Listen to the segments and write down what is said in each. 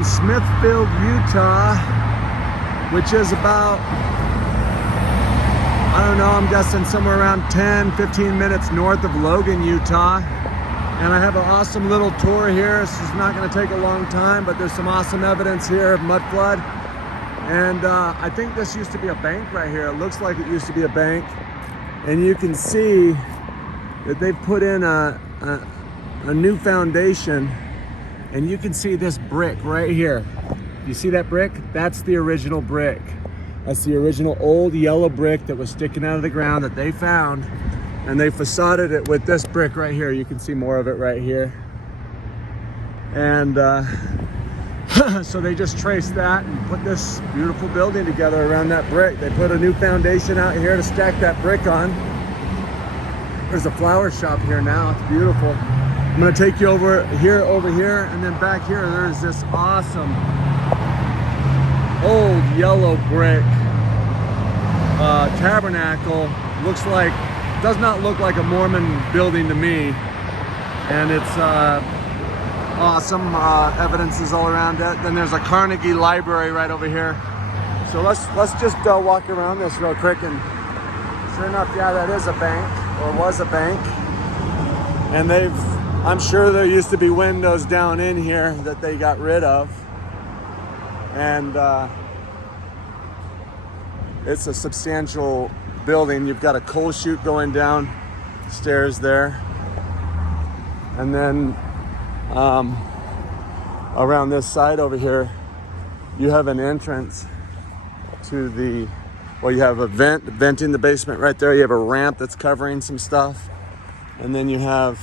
in Smithfield, Utah, which is about, I don't know, I'm guessing somewhere around 10-15 minutes north of Logan, Utah. And I have an awesome little tour here. This is not going to take a long time, but there's some awesome evidence here of mud flood. And I think this used to be a bank right here. It looks like it used to be a bank. And you can see that they put in a new foundation. And you can see this brick right here. You see that brick? That's the original brick. That's the original old yellow brick that was sticking out of the ground that they found. And they facaded it with this brick right here. You can see more of it right here. And so they just traced that and put this beautiful building together around that brick. They put a new foundation out here to stack that brick on. There's a flower shop here now. It's beautiful. I'm gonna take you over here, and then back here, there's this awesome old yellow brick tabernacle. Does not look like a Mormon building to me. And it's awesome, evidences all around it. Then there's a Carnegie Library right over here. So let's just walk around this real quick, and sure enough, yeah, that is a bank, or was a bank. And I'm sure there used to be windows down in here that they got rid of. And it's a substantial building. You've got a coal chute going down stairs there. And then around this side over here, you have an entrance to you have a vent in the basement right there. You have a ramp that's covering some stuff. And then you have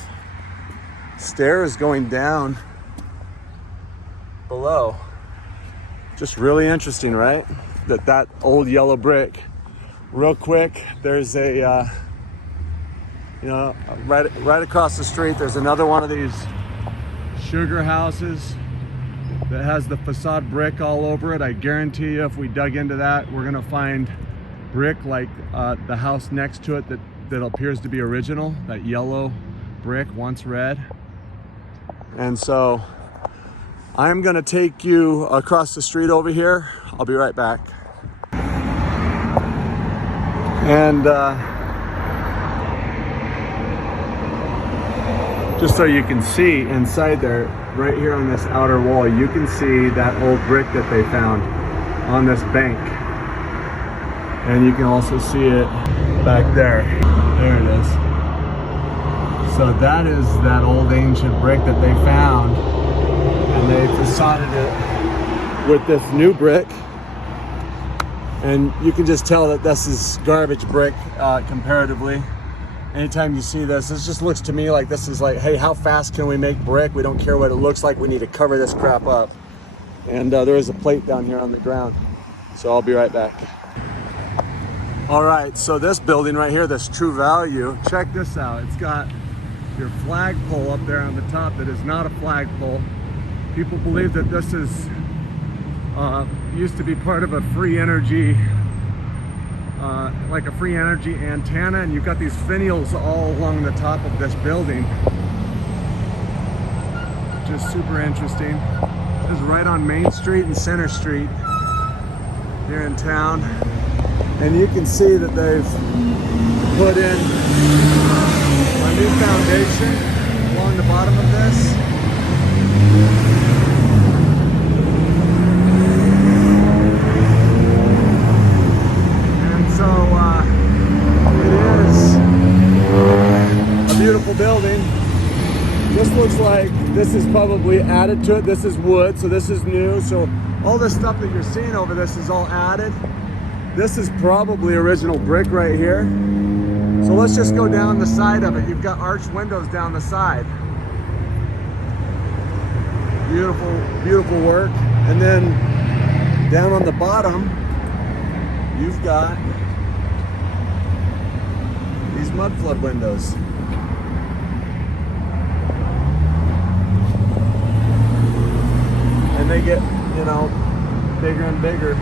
stairs going down below. Just really interesting, right? That old yellow brick. Real quick, there's a right across the street, there's another one of these sugar houses that has the facade brick all over it. I guarantee you, if we dug into that, we're gonna find brick like the house next to it that appears to be original, that yellow brick, once red. And so I'm gonna take you across the street over here. I'll be right back. And just so you can see inside there, right here on this outer wall, you can see that old brick that they found on this bank. And you can also see it back there. There it is. So that is that old ancient brick that they found, and they facaded it with this new brick. And you can just tell that this is garbage brick comparatively. Anytime you see this just looks to me like this is like, hey, how fast can we make brick? We don't care what it looks like. We need to cover this crap up. And there is a plate down here on the ground. So I'll be right back. All right, so this building right here, this True Value, check this out. It's got your flagpole up there on the top that is not a flagpole. People believe that this is used to be part of a free energy, like a free energy antenna, and you've got these finials all along the top of this building. Just super interesting. This is right on Main Street and Center Street here in town. And you can see that they've put in a new foundation along the bottom of this. And so it is a beautiful building. This looks like this is probably added to it. This is wood, so this is new. So all this stuff that you're seeing over this is all added. This is probably original brick right here. So let's just go down the side of it. You've got arched windows down the side. Beautiful, beautiful work. And then down on the bottom, you've got these mud flood windows. And they get, bigger and bigger.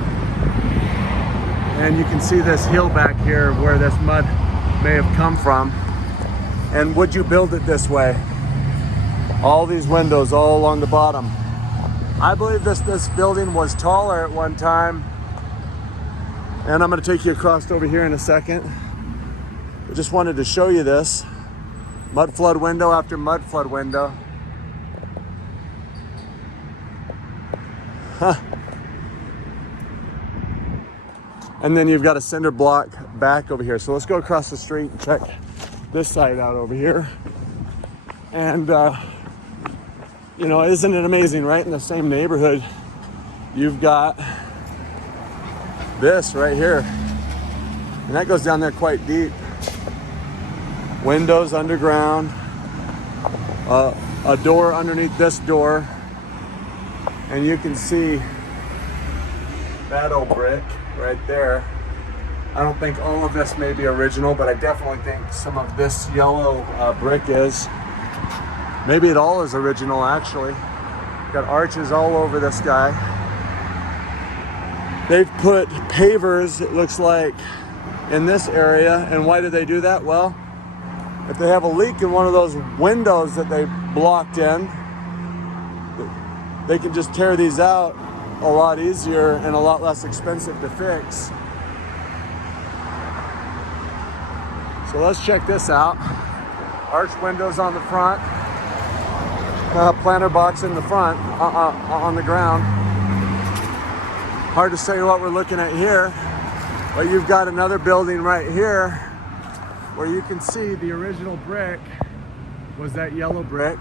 And you can see this hill back here where this mud may have come from. And would you build it this way? All these windows all along the bottom. I believe this building was taller at one time. And I'm gonna take you across over here in a second. I just wanted to show you this. Mud flood window after mud flood window. Huh. And then you've got a cinder block back over here. So let's go across the street and check this side out over here. And you know, isn't it amazing, right? In the same neighborhood, you've got this right here. And that goes down there quite deep. Windows underground, a door underneath this door. And you can see that old brick right there. I don't think all of this may be original, but I definitely think some of this yellow brick is. Maybe it all is original, actually. Got arches all over this guy. They've put pavers, it looks like, in this area. And why did they do that? Well, if they have a leak in one of those windows that they blocked in, they can just tear these out a lot easier and a lot less expensive to fix. So let's check this out. Arch windows on the front. Planter box in the front, on the ground. Hard to say what we're looking at here, but you've got another building right here where you can see the original brick was that yellow brick,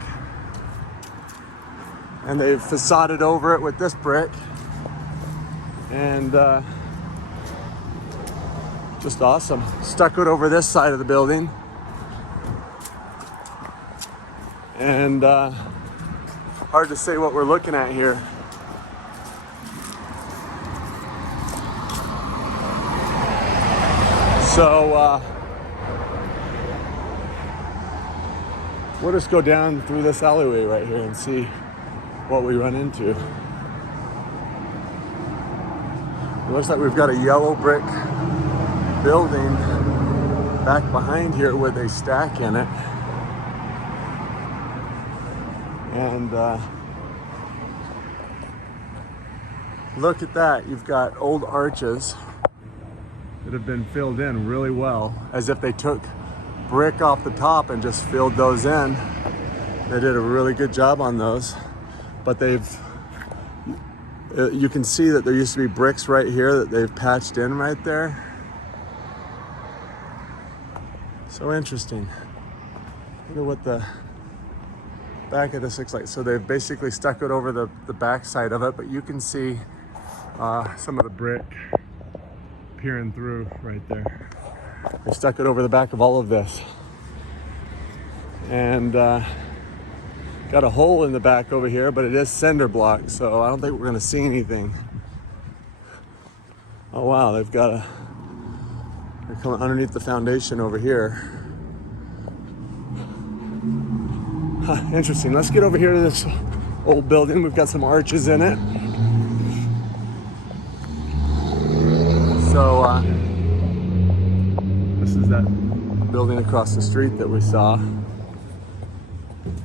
and they've facaded over it with this brick, and just awesome. Stuccoed over this side of the building, and hard to say what we're looking at here. So we'll just go down through this alleyway right here and see what we run into. It looks like we've got a yellow brick building back behind here with a stack in it. And look at that, you've got old arches that have been filled in really well, as if they took brick off the top and just filled those in. They did a really good job on those, but you can see that there used to be bricks right here that they've patched in right there. So interesting. Look at what the back of this looks like. So they've basically stuccoed over the back side of it, but you can see some of the brick peering through right there. They stuck it over the back of all of this, and got a hole in the back over here, but it is cinder block, so I don't think we're gonna see anything. Oh wow, they're coming underneath the foundation over here. Huh, interesting. Let's get over here to this old building. We've got some arches in it. So this is that building across the street that we saw.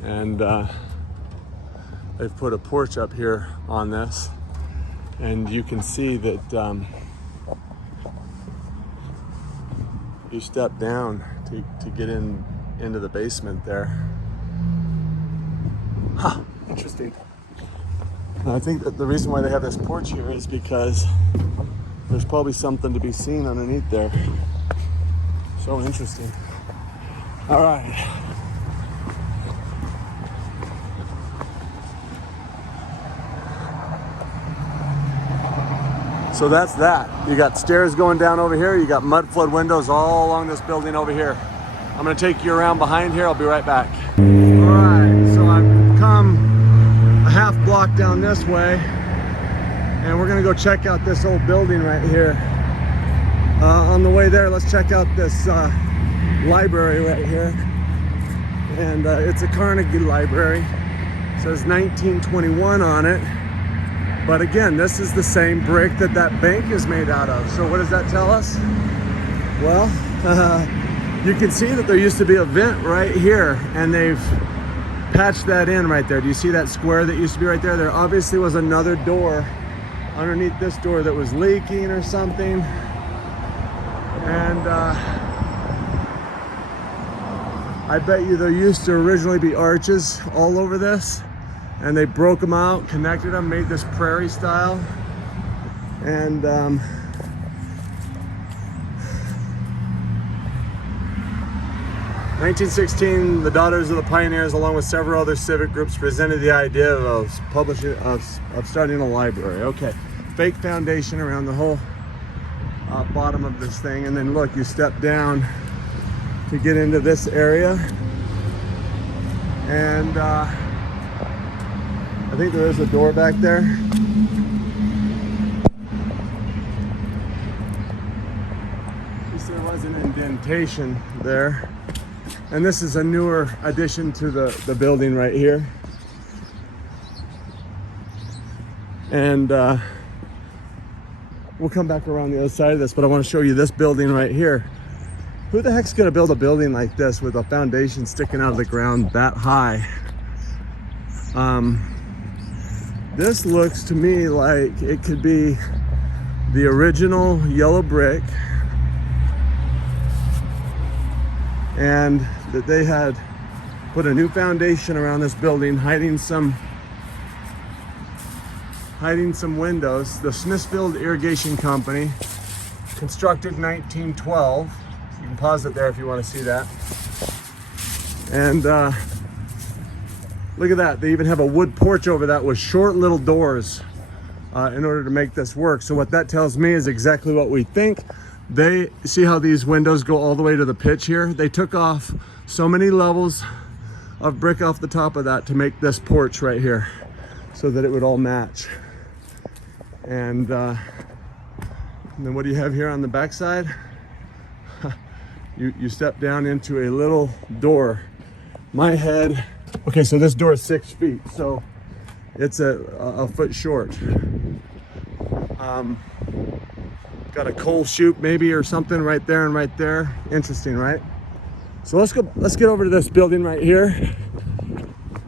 And they've put a porch up here on this. And you can see that you step down to get into the basement there. Huh, interesting. And I think that the reason why they have this porch here is because there's probably something to be seen underneath there. So interesting. All right. So that's that. You got stairs going down over here. You got mud flood windows all along this building over here. I'm gonna take you around behind here. I'll be right back. All right, so I've come a half block down this way, and we're gonna go check out this old building right here. On the way there, let's check out this library right here. And it's a Carnegie Library. It says 1921 on it. But again, this is the same brick that bank is made out of. So what does that tell us? Well, you can see that there used to be a vent right here, and they've patched that in right there. Do you see that square that used to be right there? There obviously was another door underneath this door that was leaking or something. And I bet you there used to originally be arches all over this, and they broke them out, connected them, made this prairie style. And 1916, the Daughters of the Pioneers, along with several other civic groups, presented the idea of starting a library. Okay, fake foundation around the whole bottom of this thing, and then look, you step down to get into this area, and I think there is a door back there. At least there was an indentation there. And this is a newer addition to the building right here. And we'll come back around the other side of this, but I want to show you this building right here. Who the heck's gonna build a building like this with a foundation sticking out of the ground that high? This looks to me like it could be the original yellow brick, and that they had put a new foundation around this building, hiding some windows. The Smithfield Irrigation Company, constructed 1912. You can pause it there if you want to see that. And look at that. They even have a wood porch over that with short little doors in order to make this work. So what that tells me is exactly what we think. They see how these windows go all the way to the pitch here. They took off so many levels of brick off the top of that to make this porch right here so that it would all match. And then what do you have here on the back side? You step down into a little door. My head, okay, so this door is 6 feet, so it's a foot short. Got a coal chute maybe or something right there and right there. Interesting, right? So let's get over to this building right here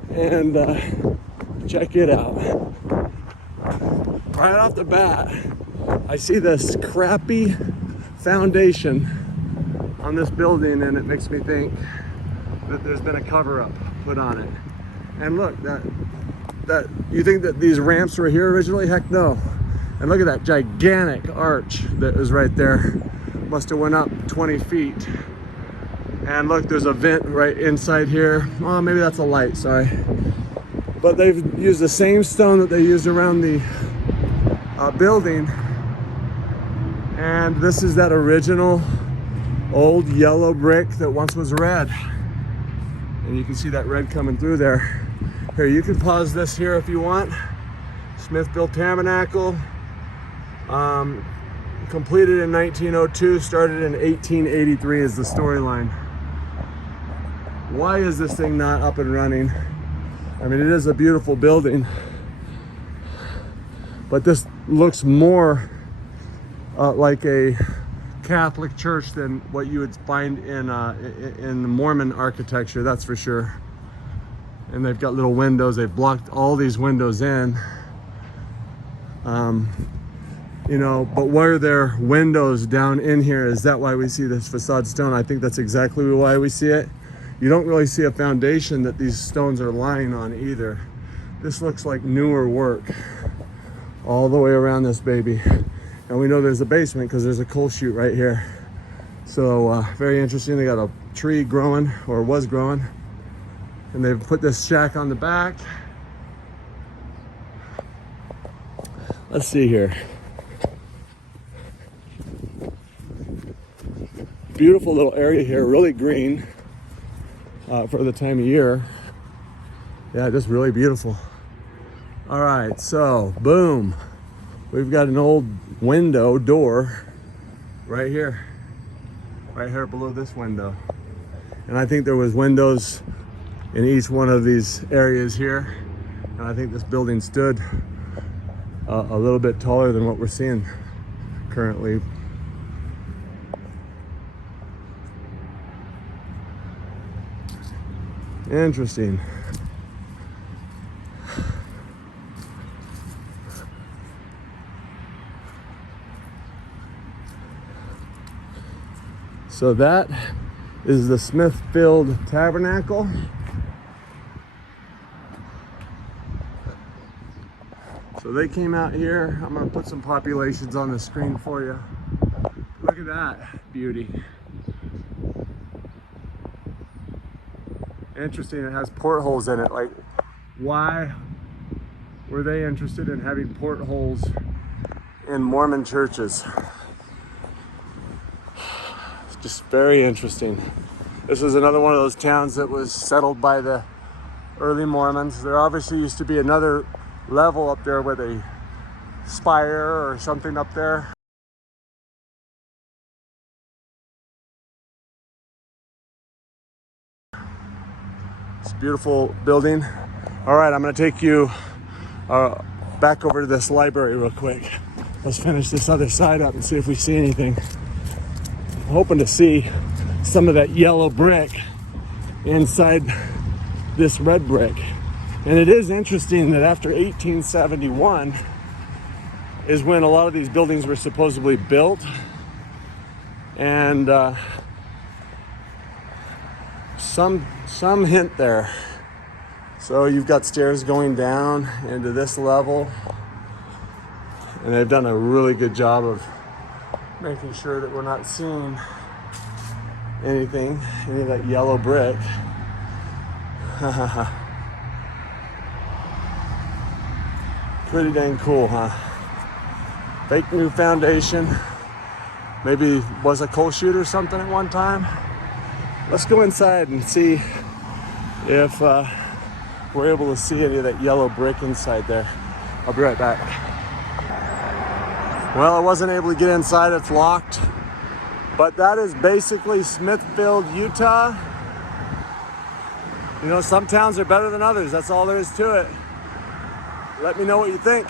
and check it out. Right off the bat, I see this crappy foundation on this building, and it makes me think that there's been a cover-up put on it. And look, that you think that these ramps were here originally? Heck no. And look at that gigantic arch that is right there. Must have went up 20 feet. And look, there's a vent right inside here. Oh, maybe that's a light, sorry. But they've used the same stone that they used around the building. And this is that original old yellow brick that once was red. And you can see that red coming through there. Here, you can pause this here if you want. Smithfield Tabernacle. Completed in 1902, started in 1883 is the storyline. Why is this thing not up and running? I mean, it is a beautiful building, but this looks more like a Catholic church than what you would find in the Mormon architecture, that's for sure. And they've got little windows. They've blocked all these windows in. You know, but why are there windows down in here? Is that why we see this facade stone? I think that's exactly why we see it. You don't really see a foundation that these stones are lying on either. This looks like newer work all the way around this baby. And we know there's a basement because there's a coal chute right here. So very interesting. They got a tree growing, or was growing, and they've put this shack on the back. Let's see here. Beautiful little area here, really green for the time of year. Yeah, just really beautiful. All right, so boom. We've got an old window door right here below this window. And I think there was windows in each one of these areas here. And I think this building stood a little bit taller than what we're seeing currently. Interesting. So that is the Smithfield Tabernacle. So they came out here. I'm gonna put some populations on the screen for you. Look at that beauty. Interesting, it has portholes in it. Like, why were they interested in having portholes in Mormon churches? It's just very interesting. This is another one of those towns that was settled by the early Mormons. There obviously used to be another level up there with a spire or something up there. It's a beautiful building. All right, I'm gonna take you back over to this library real quick. Let's finish this other side up and see if we see anything. I'm hoping to see some of that yellow brick inside this red brick. And it is interesting that after 1871 is when a lot of these buildings were supposedly built. And some hint there. So you've got stairs going down into this level. And they've done a really good job of making sure that we're not seeing anything, any of that yellow brick. Pretty dang cool, huh? Fake new foundation. Maybe was a coal chute or something at one time. Let's go inside and see if we're able to see any of that yellow brick inside there. I'll be right back. Well, I wasn't able to get inside, it's locked. But that is basically Smithfield, Utah. You know, some towns are better than others. That's all there is to it. Let me know what you think.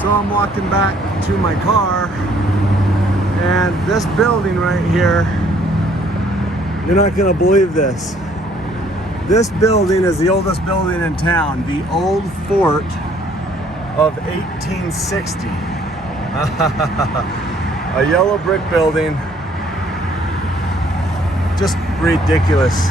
So I'm walking back to my car, and this building right here, you're not gonna believe this. This building is the oldest building in town, the old fort of 1860. A yellow brick building, just ridiculous.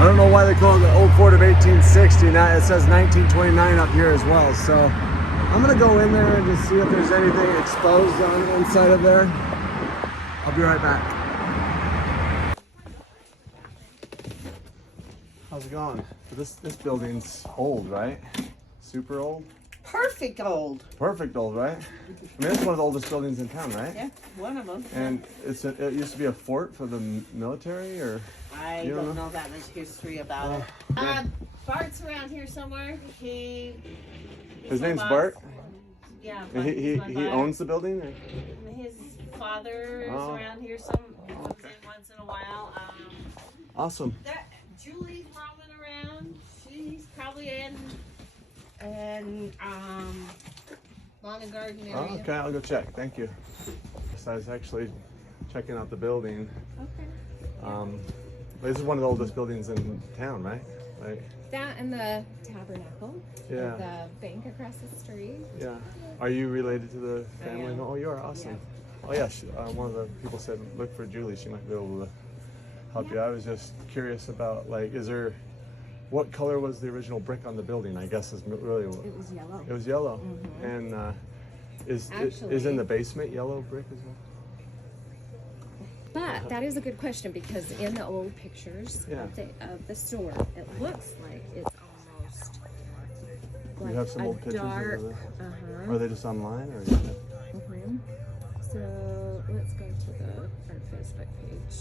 I don't know why they call it the old fort of 1860. Now it says 1929 up here as well. So I'm gonna go in there and just see if there's anything exposed on the inside of there. I'll be right back. How's it going? This building's old, right? Super old? Perfect old. Perfect old, right? I mean, it's one of the oldest buildings in town, right? Yeah, one of them. And it used to be a fort for the military, or? I don't know that much history about it. Bart's around here somewhere. His name's Bart? Yeah. And he owns the building? Or? His father is around here comes in once in a while. Awesome. Julie's roaming around. She's probably in lawn and garden area. Oh, okay, I'll go check. Thank you. So I was actually checking out the building. Okay. This is one of the oldest buildings in town, right? Like, that and the Tabernacle. Yeah. The bank across the street. Yeah. Are you related to the family? I am. Oh, you are. Awesome. Yeah. Oh, yeah. One of the people said, look for Julie. She might be able to help you. I was just curious about, like, what color was the original brick on the building? I guess is really. It was yellow. It was yellow. Mm-hmm. And is in the basement yellow brick as well? But that is a good question, because in the old pictures of the store, it looks like it's almost like you have some a old pictures dark. of this? Are they just online, or? So let's go to our Facebook page.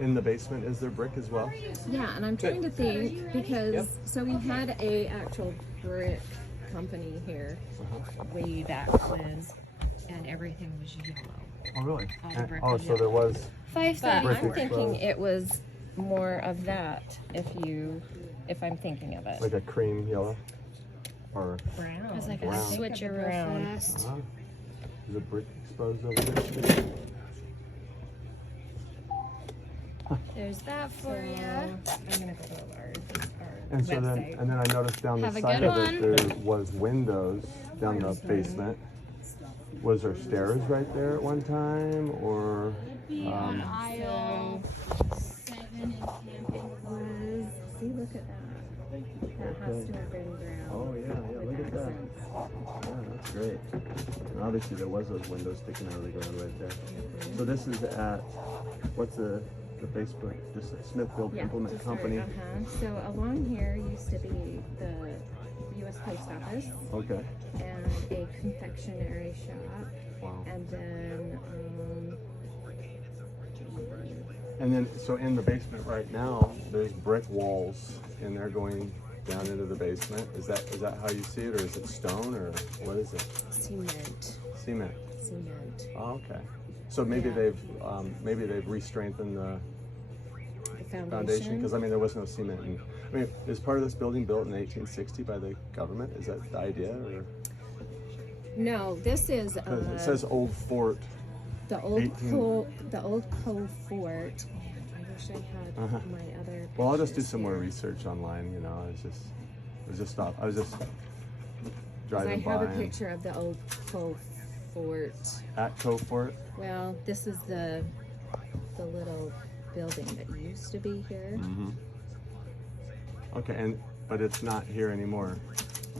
In the basement, is there brick as well? Yeah, and I'm trying to think, because so we had a actual brick company here way back when, and everything was yellow. Oh, really? All the brick Oh, was so there was. But Brick I'm exposed. thinking it was more of that, if I'm thinking of it. Like a cream yellow? Or Brown. It was like Brown. a switcher real Brown. fast. is a brick exposed over there? There's that for you. I'm gonna go to our And so website. then I noticed down the Have a side good of it one. there was windows down the basement. Was there stairs right there at one time, or? Aisle 7 and camping. See, look at that. That has to have been ground. Oh yeah, look at that. Yeah, that's great. And obviously there was those windows sticking out of the ground right there. So this is at, what's the Facebook, just Smithfield Implement just Company. So along here used to be the U.S. Post Office. Okay. And a confectionery shop. Wow. And then, so in the basement right now, there's brick walls and they're going down into the basement. Is that how you see it, or is it stone, or what is it? Cement. Cement. Cement. Oh, okay. So maybe they've re-strengthened the foundation, because I mean there was no cement. Is part of this building built in 1860 by the government? Is that the idea, or? No, this is. It says Old Fort. The old Cove Fort. I wish I had my other. Well, I'll just do some here. more research online. You know, I was just driving by. I have a picture of the old Cove Fort. At Cove Fort. Well, this is the little building that used to be here. Mm-hmm. Okay, but it's not here anymore.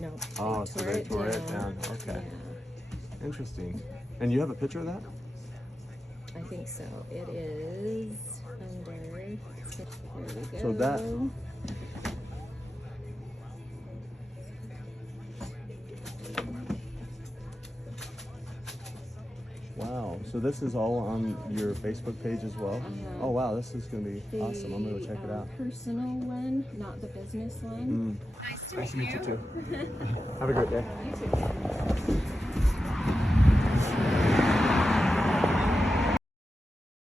No. Oh, so they tore it down. Okay. Yeah. Interesting. And you have a picture of that? I think so. It is under. Here we go. So that. Wow. So this is all on your Facebook page as well? Oh wow, this is going to be awesome. I'm going to check it out. Personal one, not the business one. Nice to meet you too. Have a great day. You too.